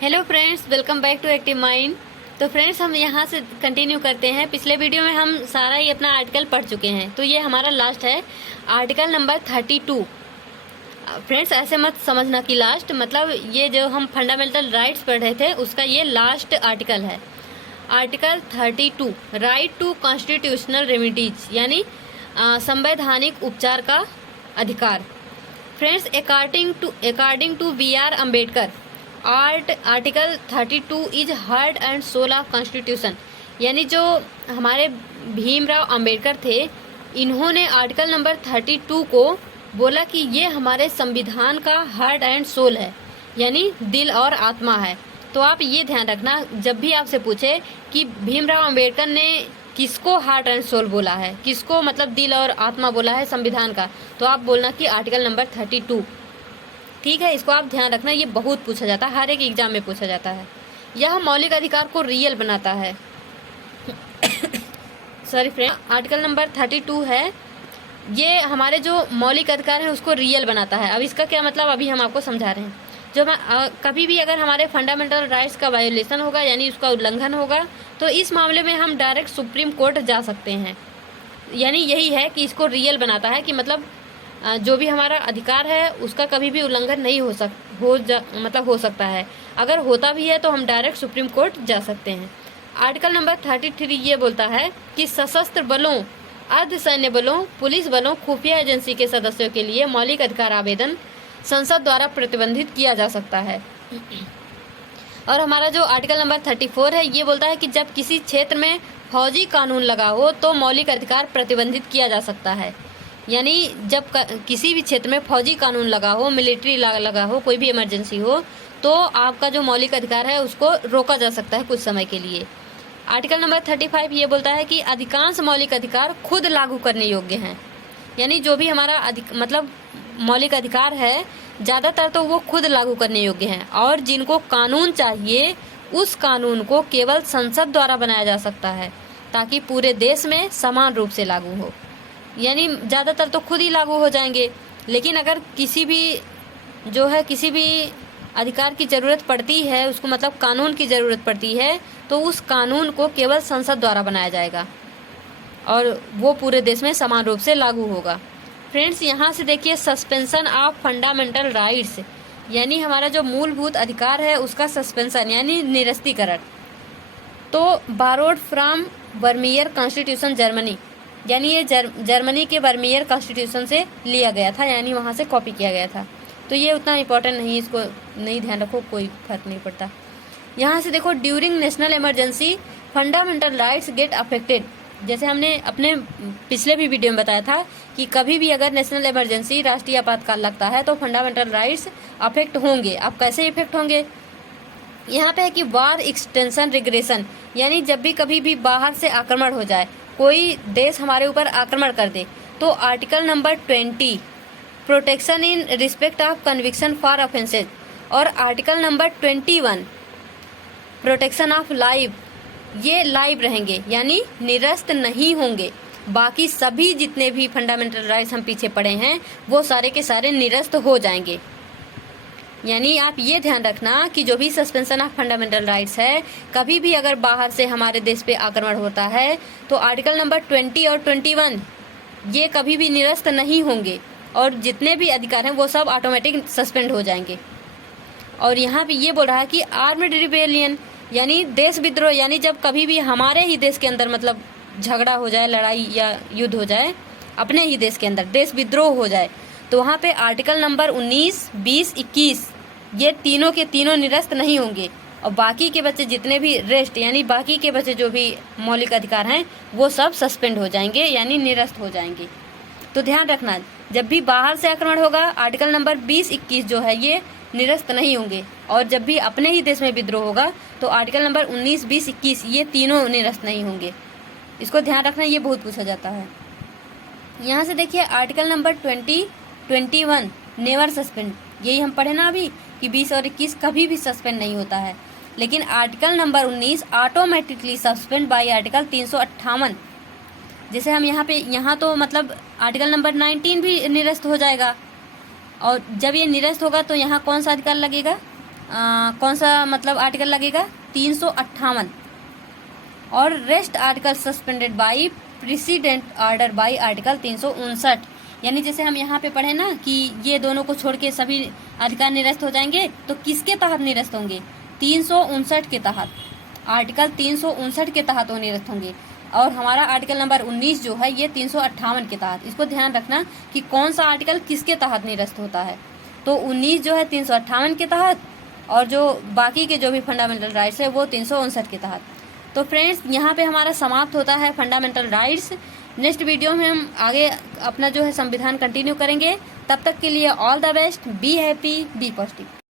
Hello friends, welcome back to active mind. तो friends, हम यहाँ से कंटिन्यू करते हैं। पिछले वीडियो में हम सारा ही अपना आर्टिकल पढ़ चुके हैं, तो ये हमारा लास्ट है, आर्टिकल नंबर 32। फ्रेंड्स, ऐसे मत समझना कि लास्ट मतलब ये जो हम फंडामेंटल राइट्स पढ़ रहे थे उसका ये लास्ट आर्टिकल है। Article 32, right to constitutional remedies, यानी संवैधानिक उपचार का अधिकार। Friends, according to B.R. Ambedkar, article 32 is heart and soul of constitution. यानी जो हमारे भीमराव अंबेडकर थे, इन्होंने आर्टिकल नंबर 32 को बोला कि ये हमारे संविधान का हार्ट एंड सोल है, यानी दिल और आत्मा है। तो आप ये ध्यान रखना, जब भी आपसे पूछे कि भीमराव अंबेडकर ने किसको हार्ट एंड सोल बोला है, किसको मतलब दिल और आत्मा बोला है संविधान का, तो आप बोलना कि आर्टिकल नंबर 32। ठीक है, इसको आप ध्यान रखना, ये बहुत पूछा जाता है, हर एक एग्जाम में पूछा जाता है। यह मौलिक अधिकार को रियल बनाता है। सॉरी फ्रेंड, आर्टिकल नंबर 32 है, ये हमारे जो मौलिक अधिकार है उसको रियल बनाता है। अब इसका क्या मतलब, अभी हम आपको समझा रहे हैं। जो कभी भी अगर हमारे फंडामेंटल राइट्स का वायोलेशन होगा, यानी उसका उल्लंघन होगा, तो इस मामले में हम डायरेक्ट सुप्रीम कोर्ट जा सकते हैं। यानी यही है कि इसको रियल बनाता है कि मतलब जो भी हमारा अधिकार है उसका कभी भी उल्लंघन नहीं हो सकता है। अगर होता भी है तो हम डायरेक्ट सुप्रीम कोर्ट जा सकते हैं। आर्टिकल नंबर 33 ये बोलता है कि सशस्त्र बलों, अर्धसैन्य बलों, पुलिस बलों, खुफिया एजेंसी के सदस्यों के लिए मौलिक अधिकार आवेदन संसद द्वारा प्रतिबंधित किया जा सकता है। और हमारा जो आर्टिकल नंबर 34 है, ये बोलता है कि जब किसी क्षेत्र में फौजी कानून लगा हो तो मौलिक अधिकार प्रतिबंधित किया जा सकता है। यानी जब किसी भी क्षेत्र में फौजी कानून लगा हो, मिलिट्री लगा हो, कोई भी इमरजेंसी हो, तो आपका जो मौलिक अधिकार है उसको रोका जा सकता है कुछ समय के लिए। आर्टिकल नंबर 35 ये बोलता है कि अधिकांश मौलिक अधिकार खुद लागू करने योग्य हैं। यानी जो भी हमारा मतलब मौलिक अधिकार है, ज़्यादातर तो वो खुद लागू करने योग्य हैं, और जिनको कानून चाहिए उस कानून को केवल संसद द्वारा बनाया जा सकता है, ताकि पूरे देश में समान रूप से लागू हो। यानी ज़्यादातर तो खुद ही लागू हो जाएंगे, लेकिन अगर किसी भी अधिकार की ज़रूरत पड़ती है, उसको मतलब कानून की ज़रूरत पड़ती है, तो उस कानून को केवल संसद द्वारा बनाया जाएगा और वो पूरे देश में समान रूप से लागू होगा। फ्रेंड्स, यहाँ से देखिए, सस्पेंशन ऑफ फंडामेंटल राइट्स, यानी हमारा जो मूलभूत अधिकार है उसका सस्पेंशन यानी निरस्तीकरण। तो borrowed from Vermeer constitution Germany, यानी ये जर्मनी के वर्मियर कॉन्स्टिट्यूशन से लिया गया था, यानी वहाँ से कॉपी किया गया था। तो ये उतना इम्पोर्टेंट नहीं, इसको नहीं ध्यान रखो, कोई फर्क नहीं पड़ता। यहाँ से देखो, during national emergency fundamental rights get affected. जैसे हमने अपने पिछले भी वीडियो में बताया था कि कभी भी अगर नेशनल इमरजेंसी, राष्ट्रीय आपातकाल लगता है तो फंडामेंटल राइट्स अफेक्ट होंगे। अब कैसे इफेक्ट होंगे, यहाँ पे है कि वार एक्सटेंशन रिग्रेशन, यानी जब भी कभी भी बाहर से आक्रमण हो जाए, कोई देश हमारे ऊपर आक्रमण कर दे, तो article number 20 protection in respect of conviction for offences, और article number 21 protection of life, ये लाइव रहेंगे, यानी निरस्त नहीं होंगे। बाकी सभी जितने भी फंडामेंटल राइट्स हम पीछे पढ़े हैं वो सारे के सारे निरस्त हो जाएंगे। यानी आप ये ध्यान रखना कि जो भी सस्पेंशन ऑफ फंडामेंटल राइट्स है, कभी भी अगर बाहर से हमारे देश पे आक्रमण होता है तो आर्टिकल नंबर 20 और 21 ये कभी भी निरस्त नहीं होंगे, और जितने भी अधिकार हैं वो सब ऑटोमेटिक सस्पेंड हो जाएंगे। और यहाँ पे ये बोल रहा है कि आर्म्ड रिबेलियन, यानी देश विद्रोह, यानी जब कभी भी हमारे ही देश के अंदर मतलब झगड़ा हो जाए, लड़ाई या युद्ध हो जाए, अपने ही देश के अंदर देश विद्रोह हो जाए, तो वहाँ पे आर्टिकल नंबर 19, 20, 21 ये तीनों के तीनों निरस्त नहीं होंगे, और बाकी के बच्चे जितने भी रेस्ट, यानी बाकी के बच्चे जो भी मौलिक अधिकार हैं वो सब सस्पेंड हो जाएंगे, यानी निरस्त हो जाएंगे। तो ध्यान रखना, जब भी बाहर से आक्रमण होगा आर्टिकल नंबर 20, 21 जो है ये निरस्त नहीं होंगे, और जब भी अपने ही देश में विद्रोह होगा तो आर्टिकल नंबर 19, 20, 21 ये तीनों निरस्त नहीं होंगे। इसको ध्यान रखना, ये बहुत पूछा जाता है। यहाँ से देखिए, आर्टिकल नंबर 20, 21 नेवर सस्पेंड, यही हम पढ़े ना अभी कि 20 और 21 कभी भी सस्पेंड नहीं होता है। लेकिन article number 19 automatically suspend bye article 358। जैसे हम यहाँ तो मतलब आर्टिकल नंबर 19 भी निरस्त हो जाएगा, और जब ये निरस्त होगा तो यहाँ कौन सा अधिकार लगेगा, कौन सा मतलब आर्टिकल लगेगा 358, और rest article suspended by president order by article 359। यानी जैसे हम यहाँ पे पढ़े ना कि ये दोनों को छोड़ के सभी अधिकार निरस्त हो जाएंगे, तो किसके तहत निरस्त होंगे? 359 के तहत, आर्टिकल 359 के तहत वो निरस्त होंगे। और हमारा आर्टिकल नंबर 19 जो है ये 358 के तहत। इसको ध्यान रखना कि कौन सा आर्टिकल किसके तहत निरस्त होता है। तो 19 जो है 358 के तहत, और जो बाकी के जो भी फंडामेंटल राइट्स है वो 359 के तहत। तो फ्रेंड्स यहाँ पे हमारा समाप्त होता है फंडामेंटल राइट्स। नेक्स्ट वीडियो में हम आगे अपना जो है संविधान कंटिन्यू करेंगे। तब तक के लिए all the best, be happy, be positive.